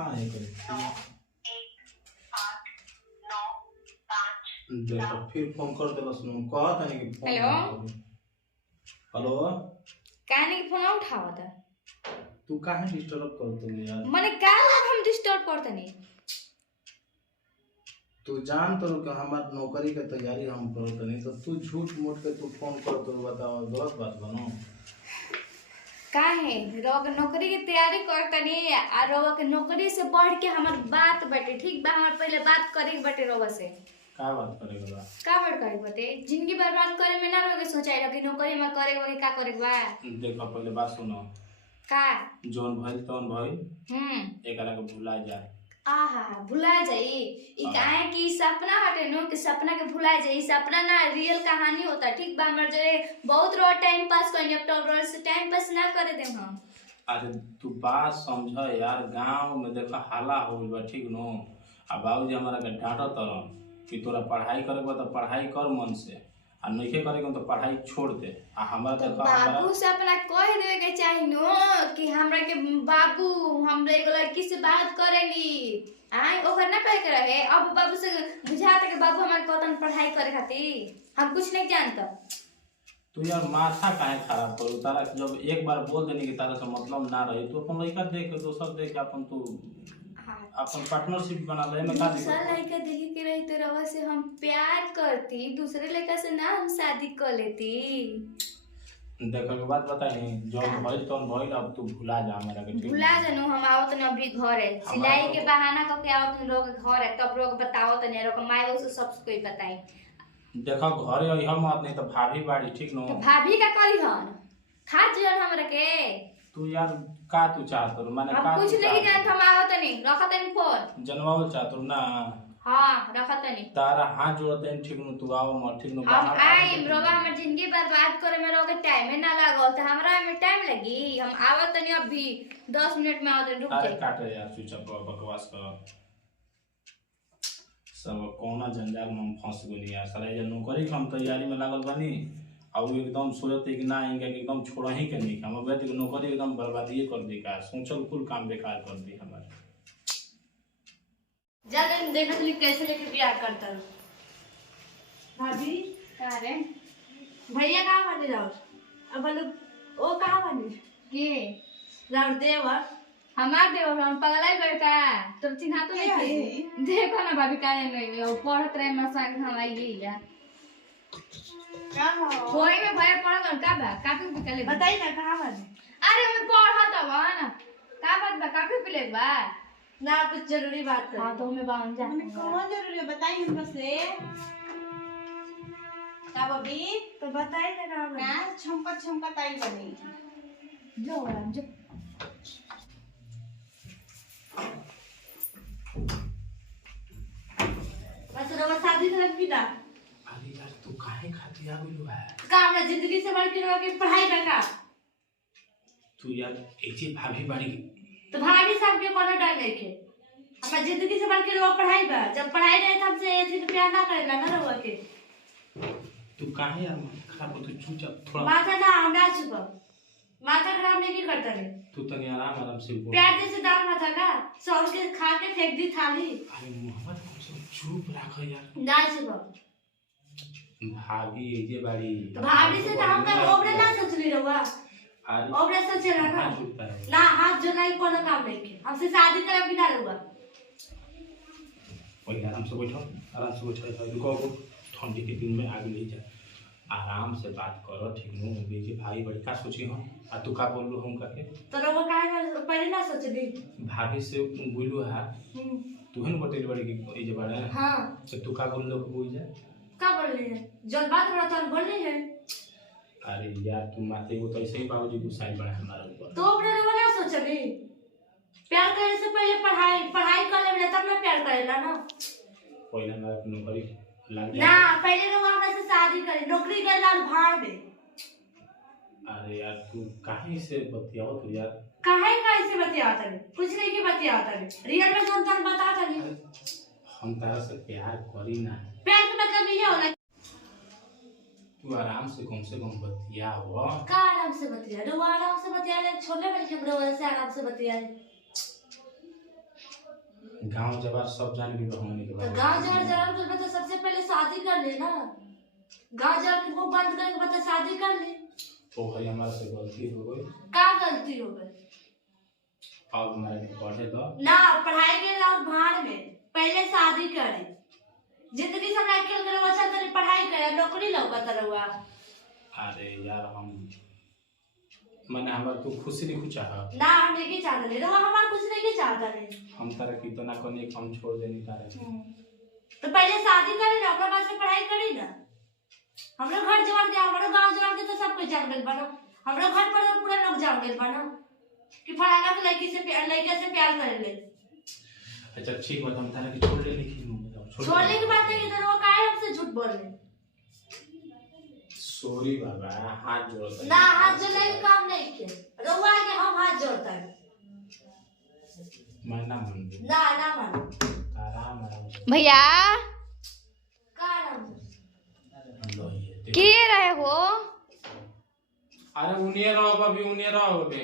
हाँ एक देखो फिर फोन कर देला सुनो कहा था कि फोन हेलो हेलो काहे फोन उठावत तू काहे डिस्टर्ब करत यार मने का हम डिस्टर्ब करतनी तू जान तो कि हमार नौकरी के तैयारी हम करत नहीं तो तू झूठ मूठ के तू फोन कर तो बताओ गलत बात बनो काहे रोग नौकरी की तैयारी करतनी आ रोग के नौकरी से बढ़ के हमर बात बाटे ठीक बा हमर पहले बात करे के बाटे रोग से का बात करेगा बा का बात करे बाटे जिंदगी बर्बाद करे में ना रोगे सोचाई कि नौकरी में करे के का करे के बा देखो पहले बात सुनो का जोन भइल तोन भइल एकरा के भुला जा आहा भुला जाई ई काहे कि सपना हटे नो कि सपना के भुला जाई सपना ना रियल कहानी होता ठीक बा हमर जे बहुत रो टाइम पास करनी अब तो से टाइम पास ना करे दे हम अरे तू बात समझ यार गांव में देखा हाला हो गइल बा ठीक नो आ बाबूजी हमारा के डांटत तरन कि तोरा पढ़ाई करे बा तो पढ़ाई कर मन से आ नइखे करे तो पढ़ाई छोड़ दे आ हमरा तो देखा बाबू से अपना कह देवे के चाही नो कि हमरा के बाबू हमरे एगो लड़की से बात करेनी आय ओकर ना कहे के रहे अब बाबू से बुझाता कि बाबू हमारे कतन पढ़ाई करे खातिर हम कुछ नहीं जानता तू यार माथा काहे खराब करू तारा जब एक बार बोल देनी कि तारा से मतलब ना रही तो अपन लड़का देख के दोसर देख के अपन तू अपन पार्टनरशिप बना ले में का दूसरा लड़का देखे के रही तो रवा से हम प्यार करती दूसरे लड़का से ना हम शादी कर लेती देखो के बात बताई जब भइल तोन भइल अब तू भुला जा मेरा के ठीक भुला जानू हम आवत न अभी घर है सिलाई के बहाना क के आवत लोग घर है तब लोग बताओ तने रोक माय बाबू से सब कोई बताई देखो घरे आई हम नहीं तो भाभी बाड़ी ठीक नो तो भाभी का कही हन खा जन हमरा के तू यार का तू चाहत रो माने का कुछ नहीं जानत हम आवत नहीं रखत नहीं फोन जनवाओ चाहत रो ना हां रखत नहीं तारा हाथ जोड़त है ठीक नो तू आओ मत ठीक नो हम आई रोबा हमर जिंदगी बर्बाद करे में रोके टाइम ना लागल त हमरा में टाइम लगी हम आवत नहीं अभी 10 मिनट में आवत रुक अरे जाई काटे यार स्विच ऑफ बकवास कर सब कोना जंजाल में फंस गनी यार सारा ये नौकरी के हम तैयारी में लागल बनी और एकदम सोचते कि ना इनका एकदम छोड़ा ही के नहीं हम बैठ के नौकरी एकदम बर्बादी कर दी का सोचल कुल काम बेकार कर दी हमारे ज्यादा देखत ली कैसे लेके प्यार करता है भाभी का रे भैया कहाँ बने जाओ अब बोलो ओ कहाँ बने के राउर देवर हमार देव हम पगलाई बेटा तो चिन्हा तो क्या नहीं है? देखो ना भाभी का नहीं वो पढ़त रहे मेरे संग हम आई या कहाँ हो कोई में भय पढ़त और का बा काफी निकले बताइए ना कहाँ बने अरे मैं पढ़त हवा ना का बात बा काफी पिले बा ना कुछ जरूरी बात हां कर तो मैं बावन जा कौन जरूरी है बताइए हमको से का बबी तो बताइए ना कहाँ बने ना छमका ताई बनी जो राम जो बस रोवा शादी तरफ की ना अरे यार तू काहे खाती आ गइलो है काम ना जिंदगी से बढ़ के रोवा की पढ़ाई का काम तू यार एजे भाभी बाड़ी तो भाभी साहब के कोनो डर नहीं के हमारी जिंदगी से बढ़ के रोवा पढ़ाई बा जब पढ़ाई नहीं तब से ऐसे तो प्यार ना करेला ना रोवा के तू काहे यार माथा खराब हो तू चुपचाप थोड़ा माथा ना हमरा छुपा माथा खराब नहीं करता रे तू तनी आराम से बोल प्यार जैसे दाल माथा का सौस के खा के फेंक दी थाली अरे मोहम्मद कम से कम चुप रख यार ना छुपा भाभी एजे बाड़ी तो भाभी से तो हम का ओबरे ना सोचली रहुआ अरे ओबरे सोचे ना हाथ जुड़ता है ना हाथ जोड़ाई कोनो काम नहीं के हमसे शादी करे बिना रहुआ पहले आराम से बैठो रुको ठंडी के दिन में आग नहीं जा आराम से बात करो ठीक नो बेजे भाई बड़ी का सोची हम आ तू का बोललो हम करके तो रहुआ काहे पहले ना सोचली भाभी से बोलू है तू हन बतेल बड़ी के जे बड़ा हां तो तू का बोललो को बोल जा का बोल रही है जब बात रहा तो बोल रही है अरे यार तू माते वो तो ऐसे ही बाबूजी गुस्साई बड़ा हमारा ऊपर तो ओबरे रहुआ ना सोचली प्यार करने से पहले पढ़ाई कर ले तब ना प्यार करेला ना पहले हमारा नौकरी लग ना जाए पहले रहुआ हमरा से शादी करे नौकरी करे लाल भाड़ में अरे यार तू काहे से बतियाओ तू यार काहे से बतियाता रे कुछ नहीं के बतियाता रे रियल में जोन तन बताता रे हम तारा से प्यार करी ना प्यार का मतलब ये होला तू आराम से कम बतियाओ का आराम से बतिया रो आराम से बतिया ले छोड़ने वाले के बड़े से आराम से बतिया ले गांव जवार सब जान गई हमनी के तो बारे गाँव जवार जवार के बता सबसे पहले शादी कर ले ना। गाँव जवार के मुंह बंद करके बता शादी कर ले। तो भाई हमारे से गलती हो गई। का गलती हो गई? अब हमारे के पढ़े दो ना पढ़ाई के और भाड़ में पहले शादी करे। जिंदगी से हमरा खेल करे अच्छा तनी पढ़ाई करे नौकरी लौकत रहुआ। अरे यार हम मैंने हमार तू खुशी नहीं चाह ना हम नहीं चाहते नहीं रहुआ हमार कुछ नहीं चाहता नहीं। हम तरह की तो ना कोने हम छोड़ देनी तारे तो पहले शादी करे ना ओकरा बाद से पढ़ाई करी ना। हमरो घर जवार के हमरो गांव जवार के तो सब कोई जान गइल बनो। हमरो घर पर तो पूरा लोग जान गइल बनो कि फलाना के लड़की से प्यार करे ले। अच्छा ठीक बात हम तारा की छोड़ ले लिखी छोड़ने की बात नहीं तो वो काहे हमसे झूठ बोल रहे। सॉरी बाबा हाथ जोड़ता ना हाथ जोड़ने का काम नहीं किया रहुआ के हम हाथ जोड़ता है। मैं ना मान ना मान तारा मारा भैया का नाम के रहे हो? अरे उन्हीं रहो अभी उन्हीं रहो बे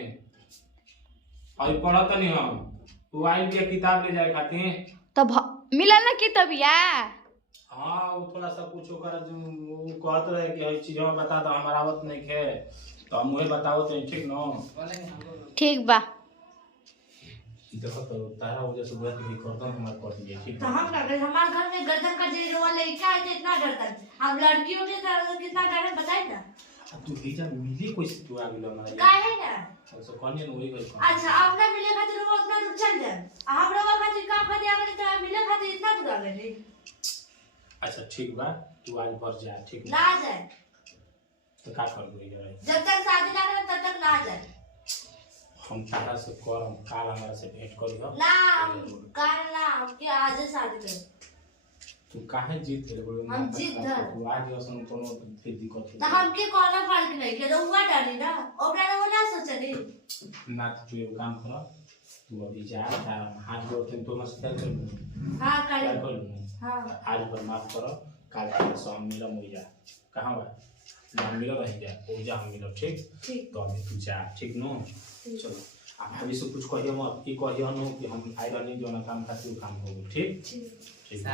अभी पढ़त नहीं हम तू आई के किताब ले जाए खातिर तब मिलल ना की तबिया? हाँ वो थोड़ा सा कुछ ओकर वो कहत रहे कि हई चीज बता दो हमारा आवत नहीं है तो हम वही बताओ तो ठीक न ठीक बा। देखो तो तारा वजह से बात की करता हमार पढ़ लिए ठीक तो हम का करे हमारे घर में गर्दन का जे रोवा लड़का है तो इतना डरता हम लड़कियों के साथ कितना डरे बताए ना। तू भेजा मिली कोई से तू आ गेलो हमारे काहे ना तो कौन वही गई अच्छा अब ना मिले खातिर वो उतना दूर चल जाए हम रोवा खातिर काम खातिर आगे तो मिले खातिर इतना दूर आ गए। अच्छा ठीक बा तू आज भर जा ठीक ना जाए तो का कर दो यार जब तक शादी ना करे तब तक ना जाए। हम तारा से करम काल हमारा से भेंट करियो ना हम कारण ना हम के आज शादी करे। तू काहे जीत रे बोल हम जीत धर तू आज असन कोनो फिर दिक्कत तो हम के कोनो फर्क नहीं के रहुआ डाली ना ओकरा वो ना सोचनी ना तू ये काम कर तू अभी जा हाथ जोड़ते तो मस्त कर हां करे कर हां आज पर माफ करो काल के शाम मिला मुइया कहां बा ना मिला रह जा ओ जा हम मिलो ठीक ठीक तो अभी तू जा ठीक नो चलो अब अभी से कुछ कहियो मत की कहियो नो कि हम आई रनिंग जो ना काम खातिर काम हो ठीक ठीक ठीक